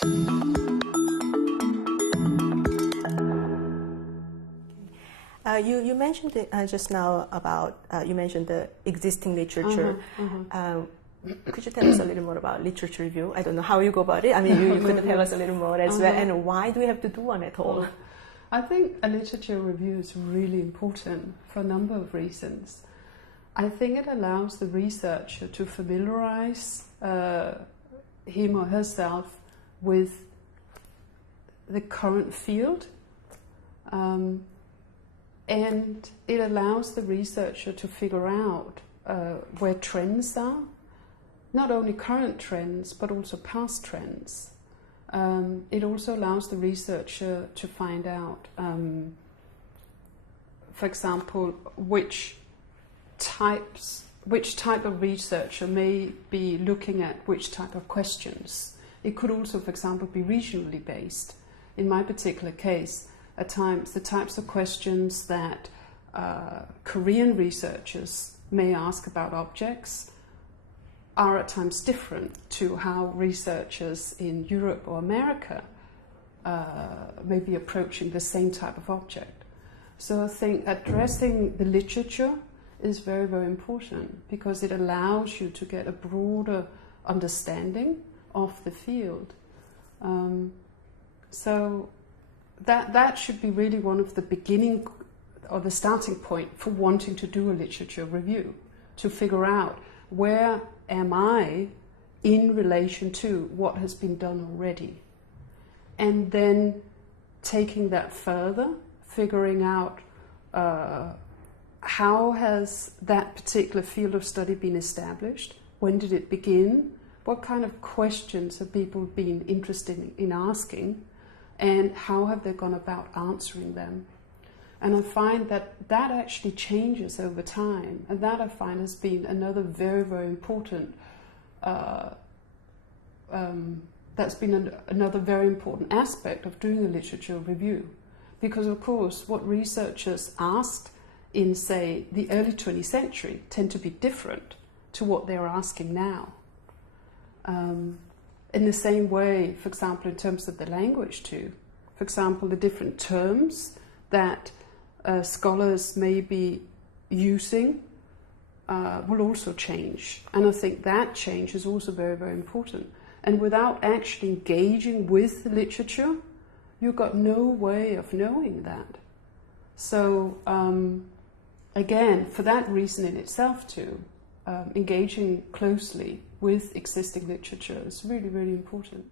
You mentioned it, just now about, you mentioned the existing literature. Could you tell us a little more about literature review? I don't know how you go about it. I mean, you could tell us a little more as well. And why do we have to do one at all? I think a literature review is really important for a number of reasons. I think it allows the researcher to familiarize him or herself with the current field, and it allows the researcher to figure out where trends are, not only current trends but also past trends. It also allows the researcher to find out, for example, which type of researcher may be looking at which type of questions. It could also, for example, be regionally based. In my particular case, at times the types of questions that Korean researchers may ask about objects are at times different to how researchers in Europe or America may be approaching the same type of object. So I think addressing the literature is very, very important because it allows you to get a broader understanding of the field. So that should be really one of the beginning or the starting point for wanting to do a literature review, to figure out where am I in relation to what has been done already, and then taking that further, figuring out how has that particular field of study been established, when did it begin, what kind of questions have people been interested in asking, and how have they gone about answering them. And I find that actually changes over time, and that I find has been another very, very important, that's been another very important aspect of doing a literature review. Because of course what researchers asked in, say, the early 20th century tend to be different to what they're asking now. In the same way, for example, in terms of the language too. For example, the different terms that scholars may be using will also change. And I think that change is also very, very important. And without actually engaging with the literature, you've got no way of knowing that. So again, for that reason in itself too, engaging closely with existing literature is really, really important.